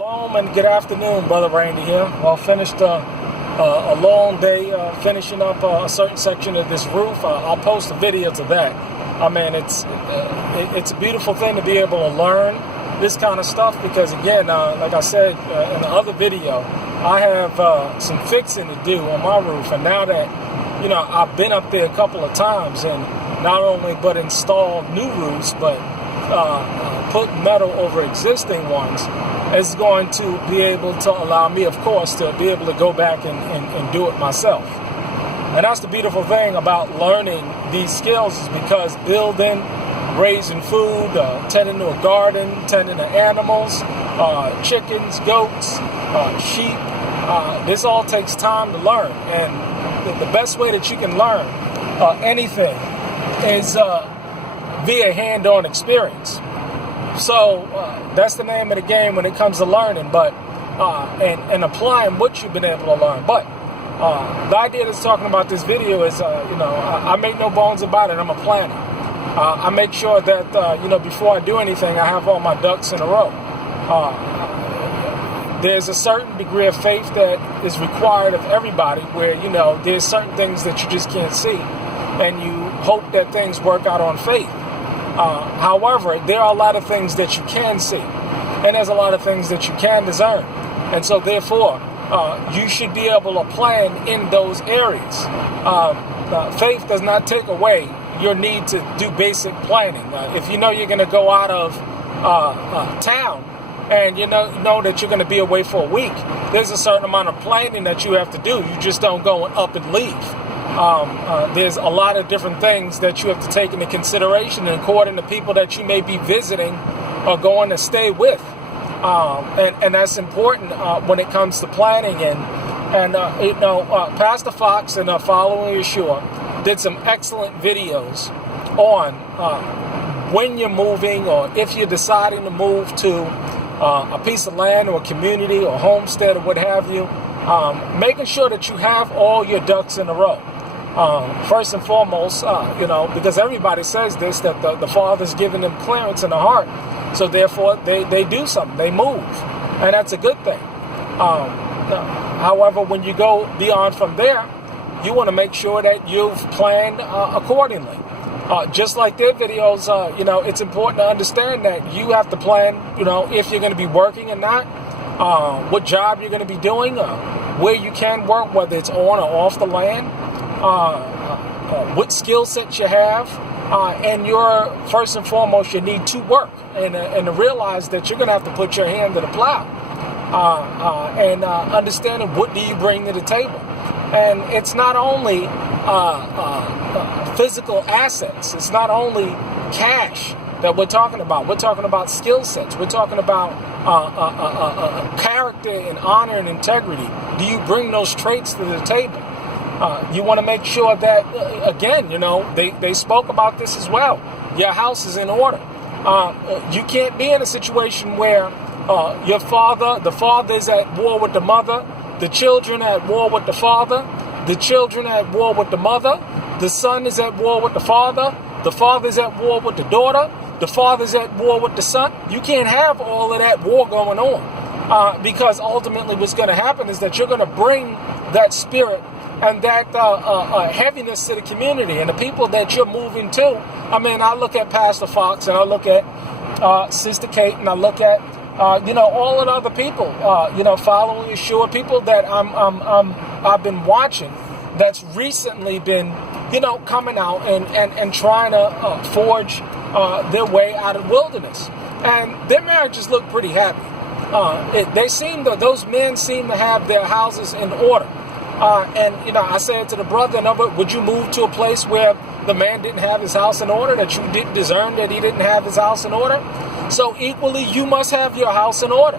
Shalom and good afternoon, Brother Randy here. Well, finished a long day finishing up a certain section of this roof. I'll post a video to that. I mean, it's a beautiful thing to be able to learn this kind of stuff because, again, like I said in the other video, I have some fixing to do on my roof. And now that, I've been up there a couple of times and not only but installed new roofs, but put metal over existing ones, is going to be able to allow me, of course, to be able to go back and do it myself. And that's the beautiful thing about learning these skills, is because building, raising food, tending to a garden, tending to animals, chickens, goats, sheep, this all takes time to learn. And the best way that you can learn anything is via hand-on experience. So that's the name of the game when it comes to learning, but and applying what you've been able to learn. But the idea that's talking about this video is, I make no bones about it. I'm a planner. I make sure that before I do anything, I have all my ducks in a row. There's a certain degree of faith that is required of everybody, where there's certain things that you just can't see, and you hope that things work out on faith. However, there are a lot of things that you can see, and there's a lot of things that you can discern. And so, therefore, you should be able to plan in those areas. Faith does not take away your need to do basic planning. If you know you're going to go out of town and you know that you're going to be away for a week, there's a certain amount of planning that you have to do. You just don't go up and leave. There's a lot of different things that you have to take into consideration according to people that you may be visiting or going to stay with. And that's important when it comes to planning. And Pastor Fox and Following Yeshua did some excellent videos on when you're moving, or if you're deciding to move to a piece of land or a community or homestead or what have you, making sure that you have all your ducks in a row. First and foremost, because everybody says this, that the Father's giving them clearance in the heart. So therefore, they do something. They move. And that's a good thing. However, when you go beyond from there, you want to make sure that you've planned accordingly. Just like their videos, it's important to understand that you have to plan, if you're going to be working or not, what job you're going to be doing, where you can work, whether it's on or off the land, what skill sets you have, and first and foremost, you need to work and to realize that you're going to have to put your hand to the plow, and understanding what do you bring to the table. And it's not only physical assets, it's not only cash that we're talking about. We're talking about skill sets. We're talking about character and honor and integrity. Do you bring those traits to the table? You want to make sure that, again, they spoke about this as well. Your house is in order. You can't be in a situation where the father is at war with the mother, the children at war with the father, the children at war with the mother, the son is at war with the father is at war with the daughter, the father's at war with the son. You can't have all of that war going on, because ultimately what's going to happen is that you're going to bring that spirit and that heaviness to the community and the people that you're moving to. I mean, I look at Pastor Fox, and I look at Sister Kate, and I look at all of the other people, Following Yeshua, people that I've been watching that's recently been coming out and trying to forge their way out of the wilderness, and their marriages look pretty happy. Those men seem to have their houses in order. And I said to the brother, would you move to a place where the man didn't have his house in order, that you didn't discern that he didn't have his house in order? So equally, you must have your house in order,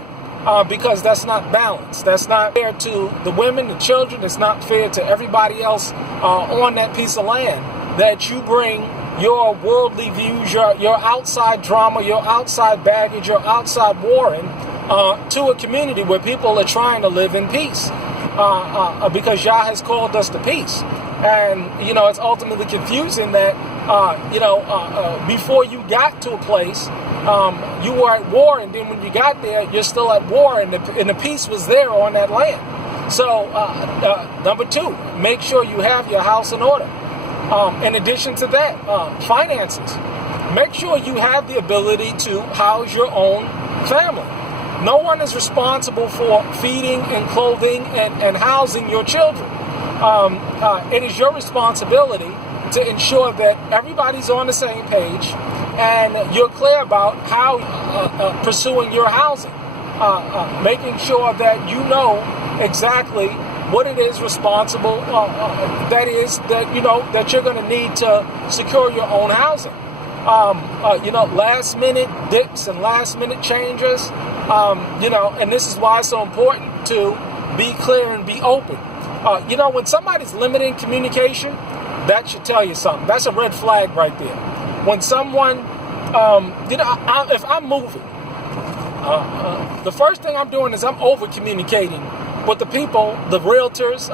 because that's not balanced. That's not fair to the women, the children. It's not fair to everybody else on that piece of land, that you bring your worldly views, your outside drama, your outside baggage, your outside warring to a community where people are trying to live in peace. Because Yah has called us to peace. And, it's ultimately confusing that, before you got to a place You were at war, and then when you got there, you're still at war, and the peace was there on that land. So, number 2, make sure you have your house in order. In addition to that, finances. Make sure you have the ability to house your own family. No one is responsible for feeding and clothing and housing your children. It is your responsibility to ensure that everybody's on the same page and you're clear about how pursuing your housing. Making sure that you know exactly what it is responsible, that you're going to need to secure your own housing. Last minute dips and last minute changes, and this is why it's so important to be clear and be open. When somebody's limiting communication, that should tell you something. That's a red flag right there. When someone, if I'm moving, the first thing I'm doing is I'm over communicating with the people, the realtors,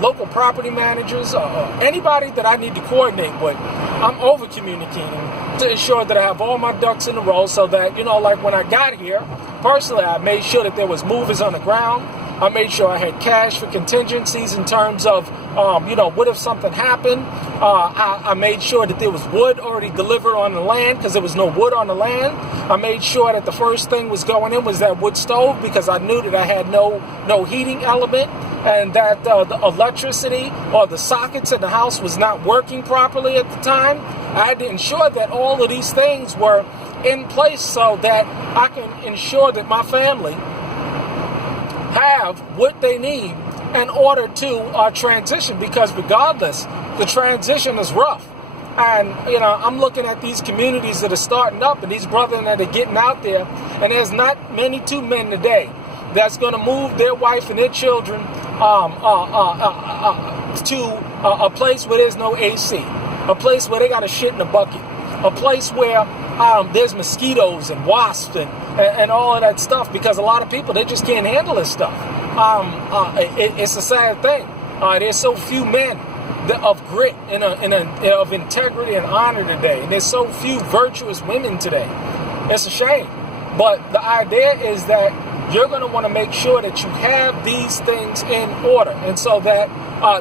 local property managers, anybody that I need to coordinate with. I'm over communicating to ensure that I have all my ducks in a row so that, like when I got here, personally, I made sure that there was movers on the ground. I made sure I had cash for contingencies in terms of, what if something happened? I made sure that there was wood already delivered on the land because there was no wood on the land. I made sure that the first thing was going in was that wood stove because I knew that I had no heating element and that the electricity or the sockets in the house was not working properly at the time. I had to ensure that all of these things were in place so that I can ensure that my family have what they need in order to transition, because regardless, the transition is rough. And, I'm looking at these communities that are starting up and these brothers that are getting out there, and there's not many two men today that's going to move their wife and their children to a place where there's no AC, a place where they got to shit in a bucket, a place where there's mosquitoes and wasps and all of that stuff, because a lot of people, they just can't handle this stuff. It's a sad thing. There's so few men of grit and of integrity and honor today, and there's so few virtuous women today. It's a shame. But the idea is that you're going to want to make sure that you have these things in order, and so that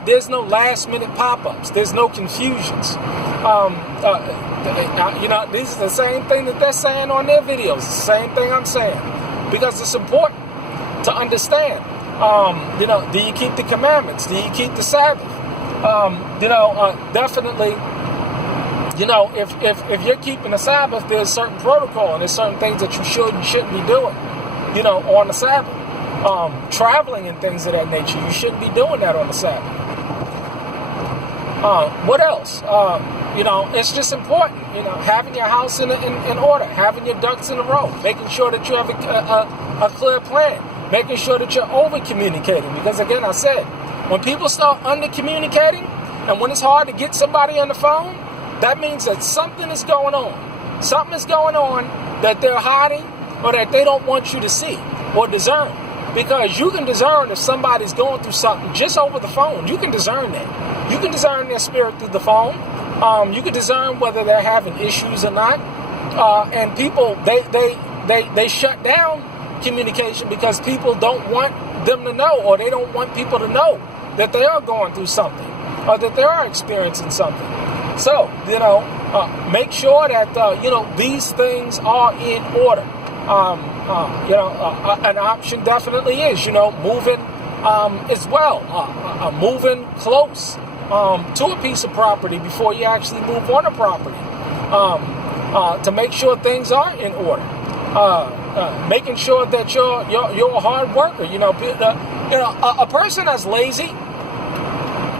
there's no last minute pop-ups, there's no confusions. This is the same thing that they're saying on their videos. It's the same thing I'm saying, because it's important to understand. Do you keep the commandments? Do you keep the Sabbath? Definitely. If you're keeping the Sabbath, there's certain protocol and there's certain things that you should and shouldn't be doing. On the Sabbath, traveling and things of that nature, you shouldn't be doing that on the Sabbath. What else? It's just important, having your house in order, having your ducks in a row, making sure that you have a clear plan, making sure that you're over communicating. Because again, I said, when people start under communicating and when it's hard to get somebody on the phone, that means that something is going on. Something is going on that they're hiding or that they don't want you to see or discern. Because you can discern if somebody's going through something just over the phone. You can discern that. You can discern their spirit through the phone. You can discern whether they're having issues or not. And people, they shut down communication because people don't want them to know, or they don't want people to know that they are going through something or that they are experiencing something. So, make sure that, these things are in order. An option definitely is, moving as well, moving close to a piece of property before you actually move on a property, to make sure things are in order, making sure that you're a hard worker. A person that's lazy.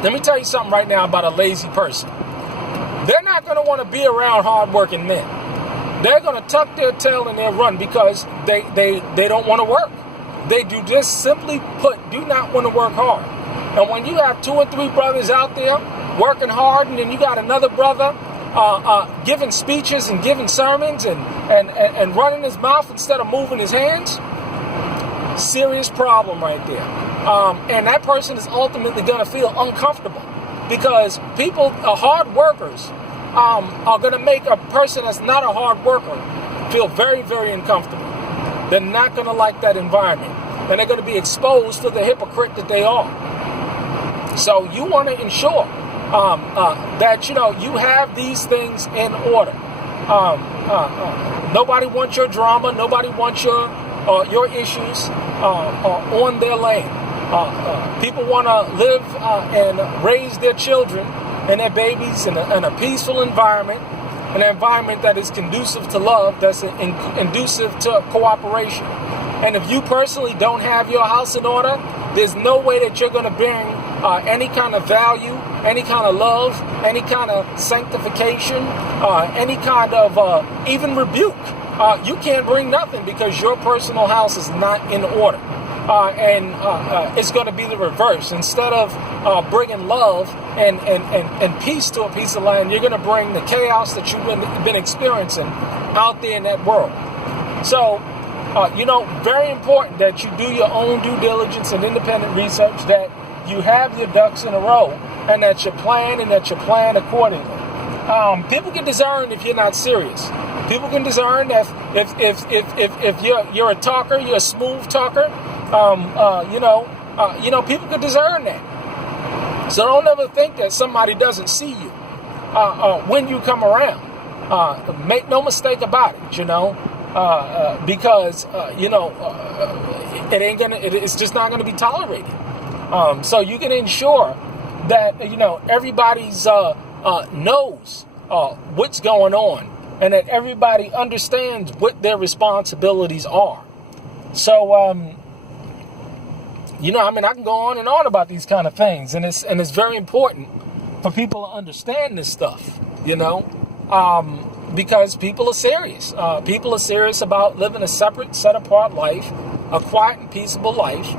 Let me tell you something right now about a lazy person. They're not going to want to be around hard-working men. They're going to tuck their tail and they'll run because they don't want to work. They do just simply put, do not want to work hard. And when you have 2 or 3 brothers out there working hard, and then you got another brother giving speeches and giving sermons and running his mouth instead of moving his hands, serious problem right there. And that person is ultimately going to feel uncomfortable because people, hard workers, are going to make a person that's not a hard worker feel very, very uncomfortable. They're not going to like that environment. And they're going to be exposed to the hypocrite that they are. So you want to ensure that, you have these things in order. Nobody wants your drama. Nobody wants your issues on their land. People want to live and raise their children and their babies in a peaceful environment, an environment that is conducive to love, that's conducive to cooperation. And if you personally don't have your house in order, there's no way that you're going to bring any kind of value, any kind of love, any kind of sanctification, any kind of even rebuke. You can't bring nothing because your personal house is not in order. And it's going to be the reverse. Instead of bringing love and peace to a piece of land, you're going to bring the chaos that you've been experiencing out there in that world. So, very important that you do your own due diligence and independent research, that you have your ducks in a row, and that you plan accordingly. People can discern if you're not serious. People can discern if you're a talker, you're a smooth talker. People can discern that. So don't ever think that somebody doesn't see you when you come around. Make no mistake about it, because it's just not gonna be tolerated. So you can ensure that everybody's knows what's going on, and that everybody understands what their responsibilities are. So I can go on and on about these kind of things, and it's very important for people to understand this stuff, because people are serious. People are serious about living a separate, set-apart life, a quiet and peaceable life,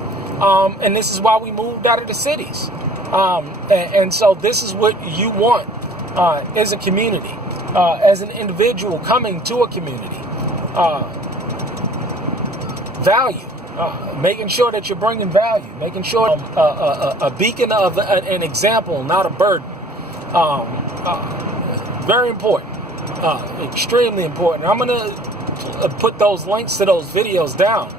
and this is why we moved out of the cities. And so this is what you want as a community, as an individual coming to a community. Value. Making sure that you're bringing value, making sure a beacon of an example, not a burden. Very important, extremely important. I'm going to put those links to those videos down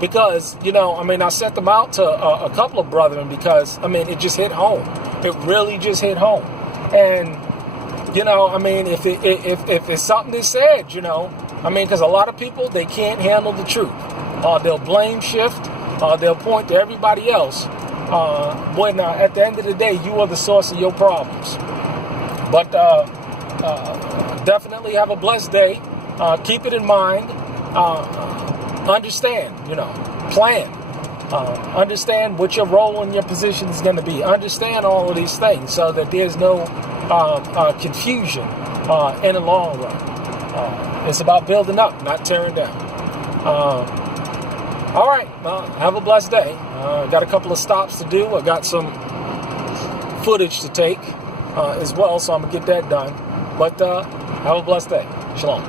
because, I sent them out to a couple of brethren because, it just hit home. It really just hit home. And, if it's something that's said, because a lot of people, they can't handle the truth. They'll blame shift. They'll point to everybody else. When at the end of the day, you are the source of your problems. But definitely have a blessed day. Keep it in mind. Understand, plan. Understand what your role and your position is going to be. Understand all of these things so that there's no confusion in the long run. It's about building up, not tearing down. All right, have a blessed day. Got a couple of stops to do. I got some footage to take as well, so I'm going to get that done. But have a blessed day. Shalom.